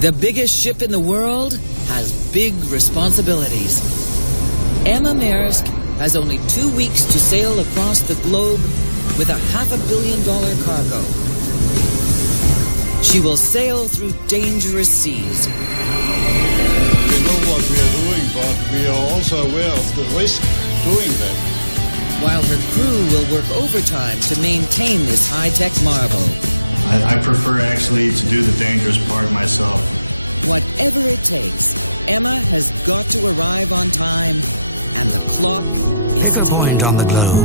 The biggest ship in the world has big responsibilities. Emma Maersk has only 2 weeks to sail across the globe with a $500 million cargo. She will sail through dangerous seas. We know what we are doing, but we are also aware of the risk doing that. While her crew will work overtime to maintain this high-tech marvel. I prefer actually to do the dangerous part myself. Whatever it takes, Emma has got to arrive on time, and the clock is ticking. Pick a point on the globe.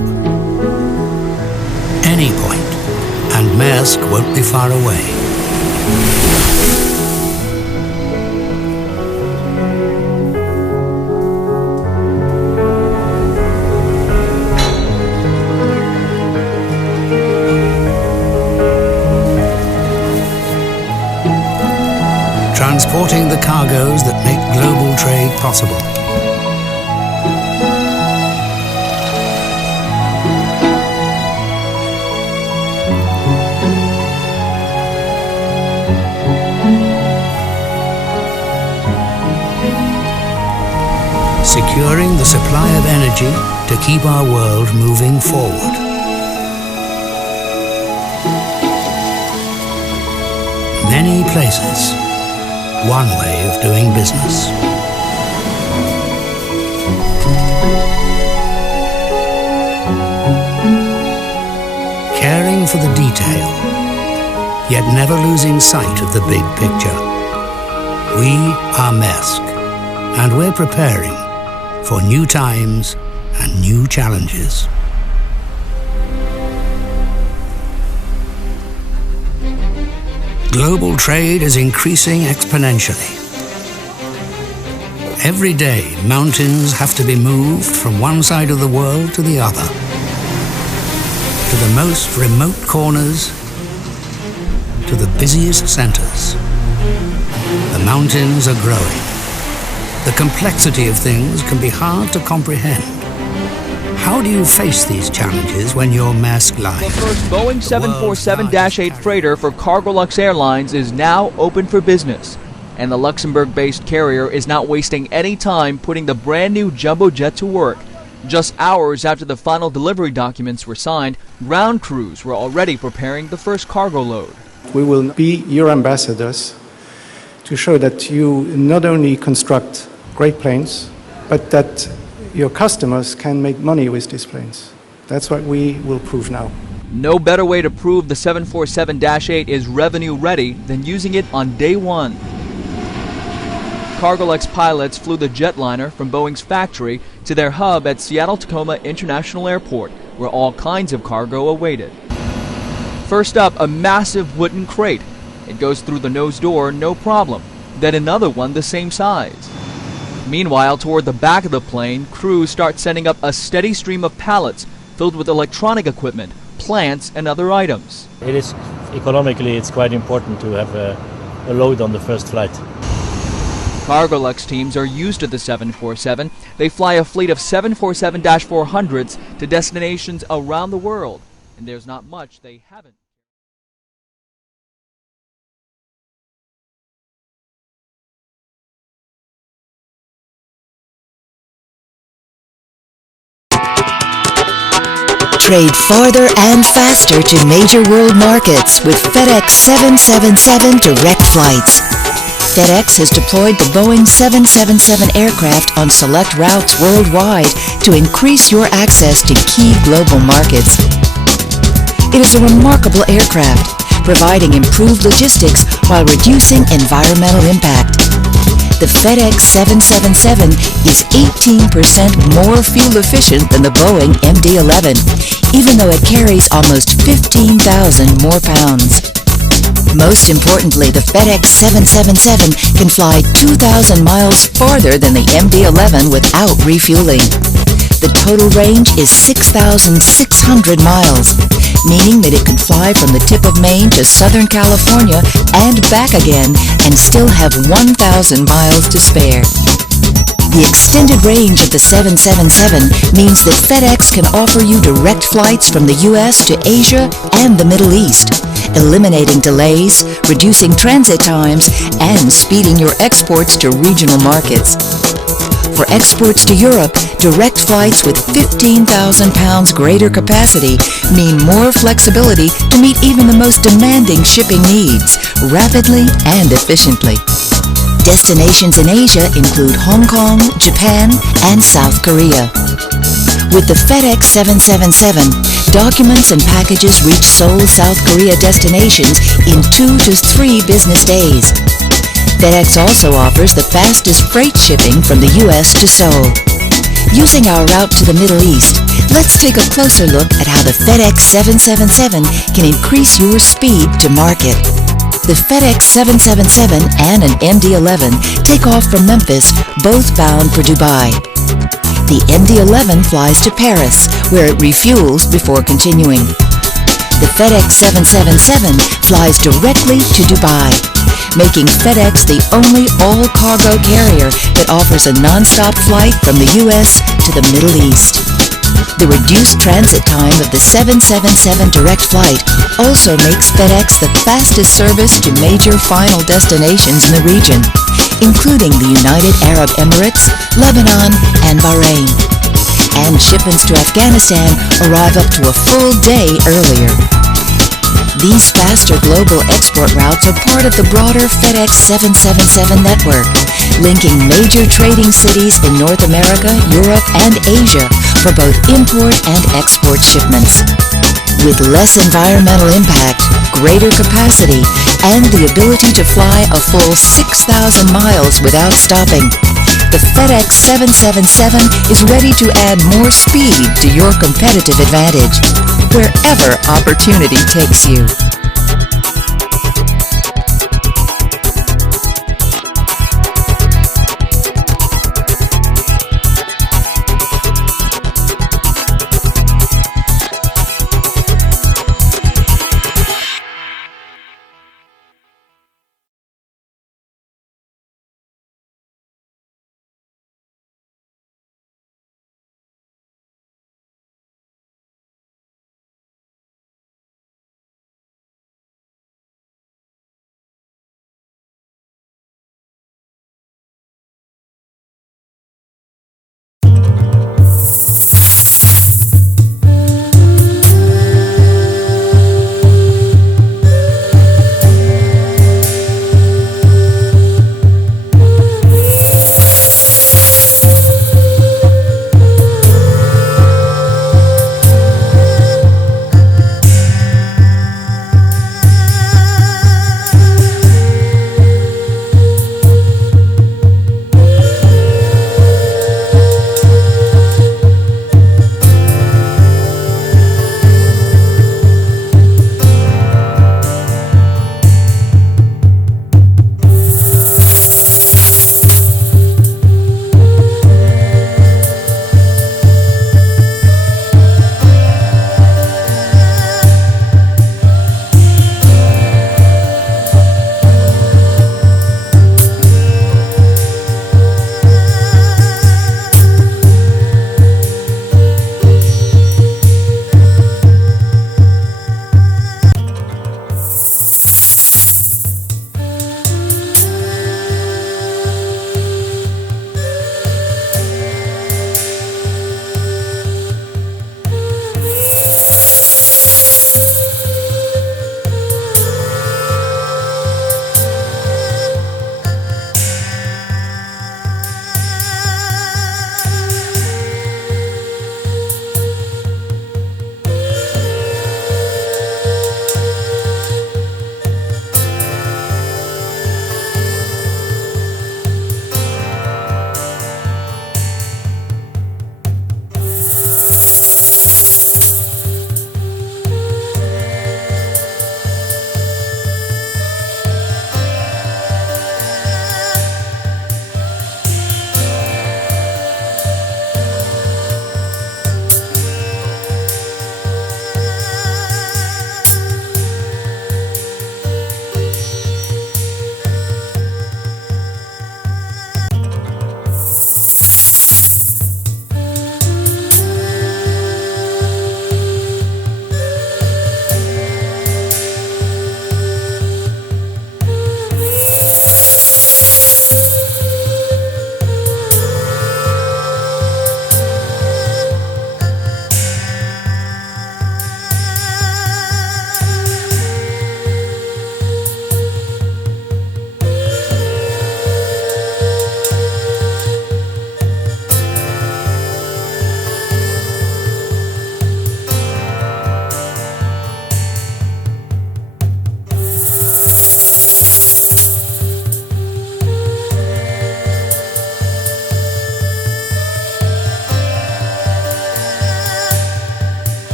Any point, and Maersk won't be far away. Transporting the cargoes that make global trade possible. Securing the supply of energy to keep our world moving forward. Many places. One way of doing business. Caring for the detail, yet never losing sight of the big picture. We are Maersk, and we're preparing for new times and new challenges. Global trade is increasing exponentially. Every day, mountains have to be moved from one side of the world to the other. To the most remote corners, to the busiest centers. The mountains are growing. The complexity of things can be hard to comprehend. How do you face these challenges when you're Maersk Line? The first Boeing 747-8 freighter for Cargolux Airlines is now open for business. And the Luxembourg-based carrier is not wasting any time putting the brand new jumbo jet to work. Just hours after the final delivery documents were signed, ground crews were already preparing the first cargo load. We will be your ambassadors to show that you not only construct great planes, but that your customers can make money with these planes. That's what we will prove now. No better way to prove the 747-8 is revenue ready than using it on day one. Cargolux pilots flew the jetliner from Boeing's factory to their hub at Seattle-Tacoma International Airport, where all kinds of cargo awaited. First up, a massive wooden crate. It goes through the nose door, no problem. Then another one the same size. Meanwhile, toward the back of the plane, crews start sending up a steady stream of pallets filled with electronic equipment, plants, and other items. It is economically, it's quite important to have a load on the first flight. Cargolux teams are used to the 747. They fly a fleet of 747-400s to destinations around the world, and there's not much they haven't. Trade farther and faster to major world markets with FedEx 777 direct flights. FedEx has deployed the Boeing 777 aircraft on select routes worldwide to increase your access to key global markets. It is a remarkable aircraft, providing improved logistics while reducing environmental impact. The FedEx 777 is 18% more fuel efficient than the Boeing MD-11, even though it carries almost 15,000 more pounds. Most importantly, the FedEx 777 can fly 2,000 miles farther than the MD-11 without refueling. The total range is 6,600 miles, meaning that it can fly from the tip of Maine to Southern California and back again and still have 1,000 miles to spare. The extended range of the 777 means that FedEx can offer you direct flights from the U.S. to Asia and the Middle East, eliminating delays, reducing transit times, and speeding your exports to regional markets. For exports to Europe, direct flights with 15,000 pounds greater capacity mean more flexibility to meet even the most demanding shipping needs, rapidly and efficiently. Destinations in Asia include Hong Kong, Japan, and South Korea. With the FedEx 777, documents and packages reach Seoul, South Korea destinations in 2 to 3 business days. FedEx also offers the fastest freight shipping from the U.S. to Seoul. Using our route to the Middle East, let's take a closer look at how the FedEx 777 can increase your speed to market. The FedEx 777 and an MD-11 take off from Memphis, both bound for Dubai. The MD-11 flies to Paris, where it refuels before continuing. The FedEx 777 flies directly to Dubai, making FedEx the only all-cargo carrier that offers a non-stop flight from the U.S. to the Middle East. The reduced transit time of the 777 direct flight also makes FedEx the fastest service to major final destinations in the region, including the United Arab Emirates, Lebanon, and Bahrain. And shipments to Afghanistan arrive up to a full day earlier. These faster global export routes are part of the broader FedEx 777 network, linking major trading cities in North America, Europe, and Asia for both import and export shipments. With less environmental impact, greater capacity, and the ability to fly a full 6,000 miles without stopping, the FedEx 777 is ready to add more speed to your competitive advantage, wherever opportunity takes you.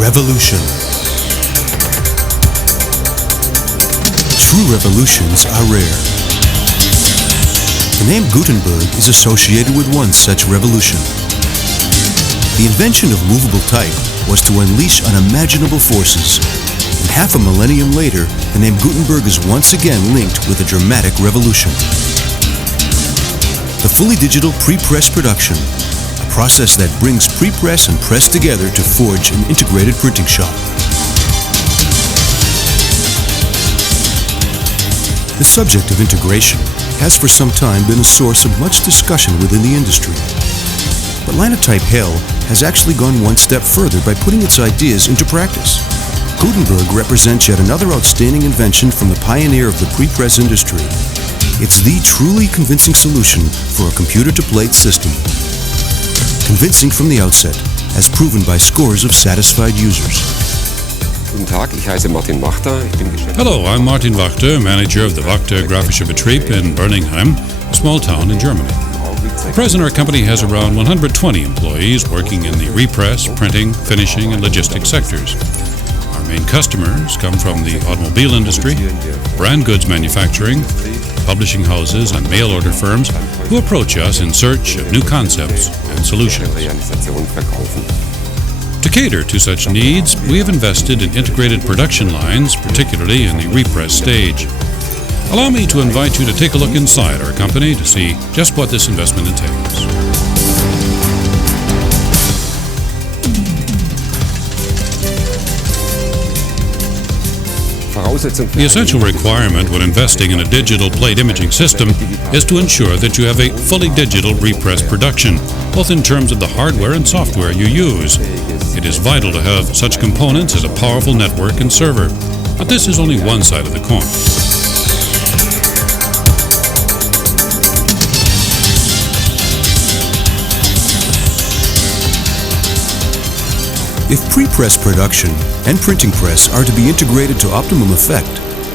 revolution. True revolutions are rare. The name Gutenberg is associated with one such revolution. The invention of movable type was to unleash unimaginable forces. And half a millennium later, the name Gutenberg is once again linked with a dramatic revolution. The fully digital pre-press production, a process that brings pre-press and press together to forge an integrated printing shop. The subject of integration has for some time been a source of much discussion within the industry. But Linotype Hell has actually gone one step further by putting its ideas into practice. Gutenberg represents yet another outstanding invention from the pioneer of the pre-press industry. It's the truly convincing solution for a computer-to-plate system. Convincing from the outset, as proven by scores of satisfied users. Guten Tag, ich heiße Martin Wachter. Hello, I'm Martin Wachter, manager of the Wachter Grafische Betrieb in Birmingham, a small town in Germany. At present, our company has around 120 employees working in the repress, printing, finishing, and logistics sectors. Our main customers come from the automobile industry, brand goods manufacturing, publishing houses, and mail-order firms who approach us in search of new concepts and solutions. To cater to such needs, we have invested in integrated production lines, particularly in the repress stage. Allow me to invite you to take a look inside our company to see just what this investment entails. The essential requirement when investing in a digital plate imaging system is to ensure that you have a fully digital repress production, both in terms of the hardware and software you use. It is vital to have such components as a powerful network and server. But this is only one side of the coin. If pre-press production and printing press are to be integrated to optimum effect,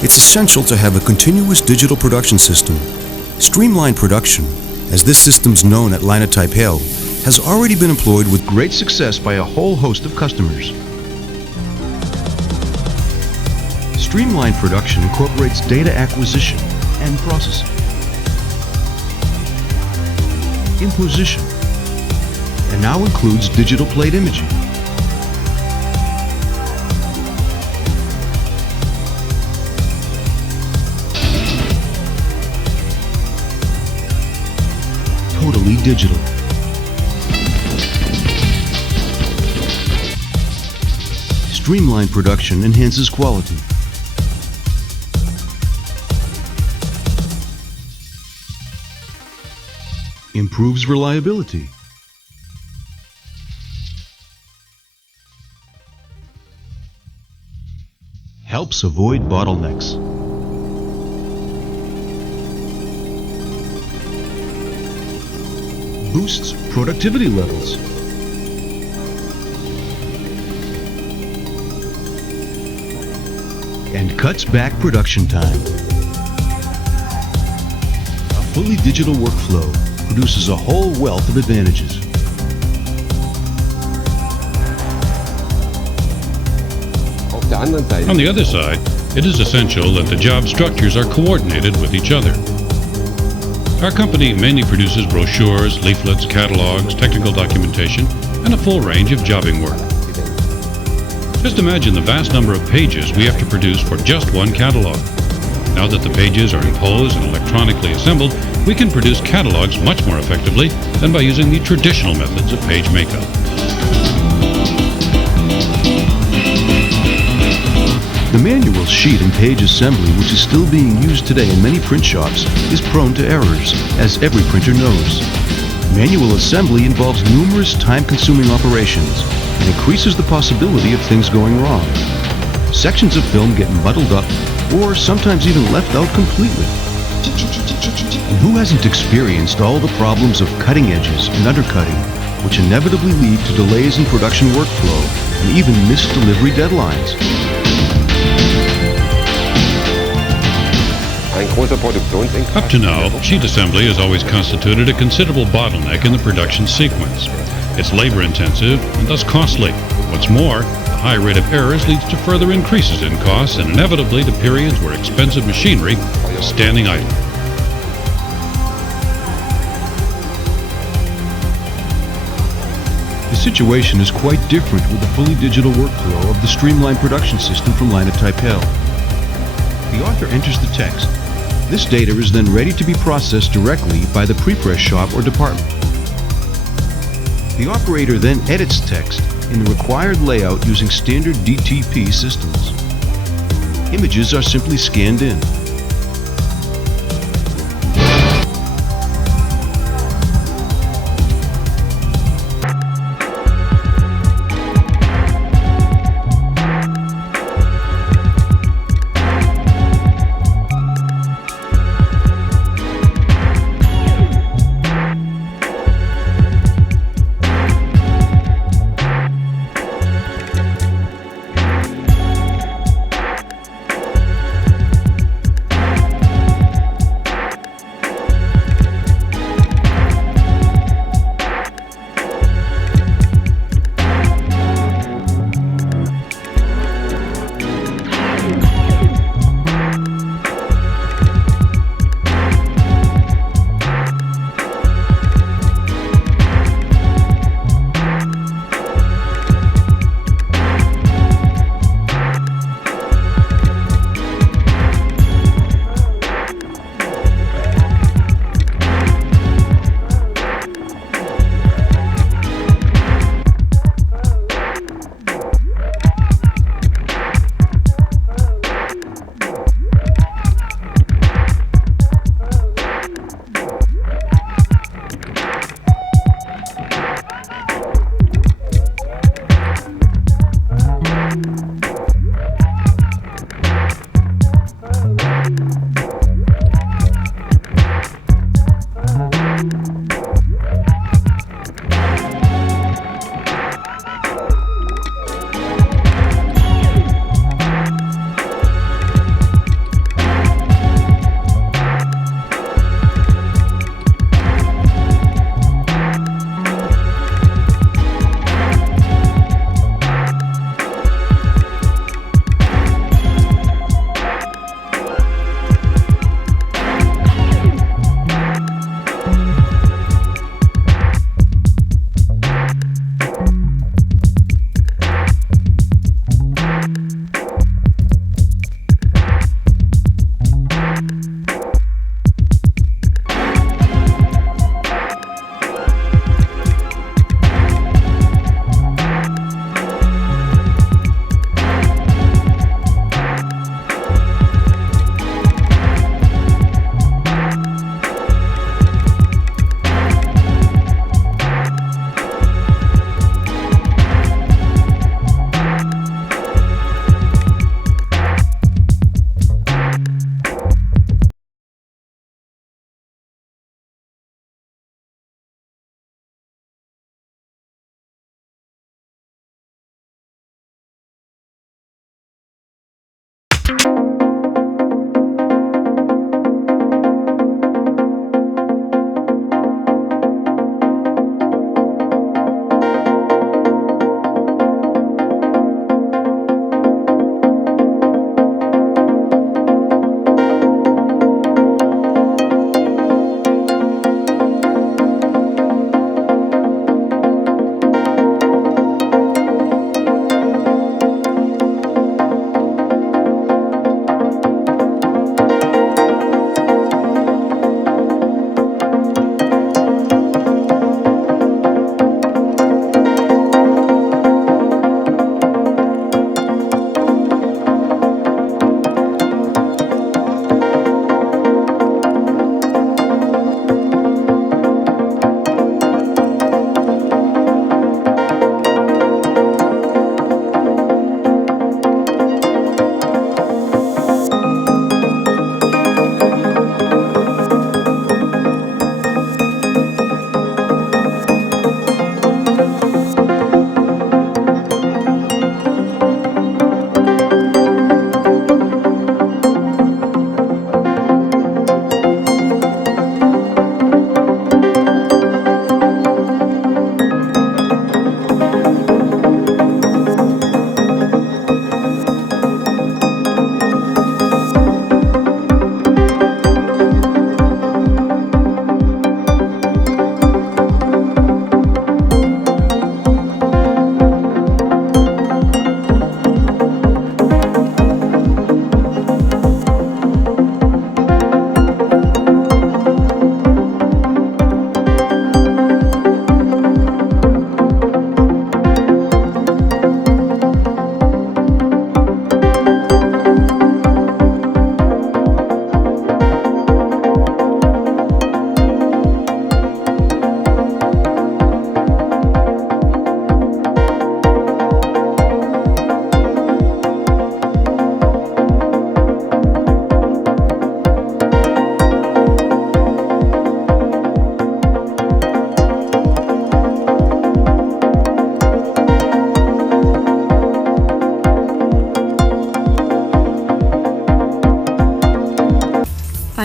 it's essential to have a continuous digital production system. Streamlined production, as this system's known at Linotype Hell, has already been employed with great success by a whole host of customers. Streamlined production incorporates data acquisition and processing, imposition, and now includes digital plate imaging. Totally digital. Streamlined production enhances quality. Improves reliability. Helps avoid bottlenecks. Boosts productivity levels. And cuts back production time. A fully digital workflow produces a whole wealth of advantages. On the other side, it is essential that the job structures are coordinated with each other. Our company mainly produces brochures, leaflets, catalogs, technical documentation, and a full range of jobbing work. Just imagine the vast number of pages we have to produce for just one catalog. Now that the pages are imposed and electronically assembled, we can produce catalogs much more effectively than by using the traditional methods of page makeup. The manual sheet and page assembly, which is still being used today in many print shops, is prone to errors, as every printer knows. Manual assembly involves numerous time-consuming operations and increases the possibility of things going wrong. Sections of film get muddled up or sometimes even left out completely. And who hasn't experienced all the problems of cutting edges and undercutting, which inevitably lead to delays in production workflow and even missed delivery deadlines? Up to now, sheet assembly has always constituted a considerable bottleneck in the production sequence. It's labor intensive and thus costly. What's more, the high rate of errors leads to further increases in costs and inevitably to periods where expensive machinery is standing idle. The situation is quite different with the fully digital workflow of the streamlined production system from Line of Taipei. The author enters the text. This data is then ready to be processed directly by the pre-press shop or department. The operator then edits text in the required layout using standard DTP systems. Images are simply scanned in.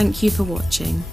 Thank you for watching.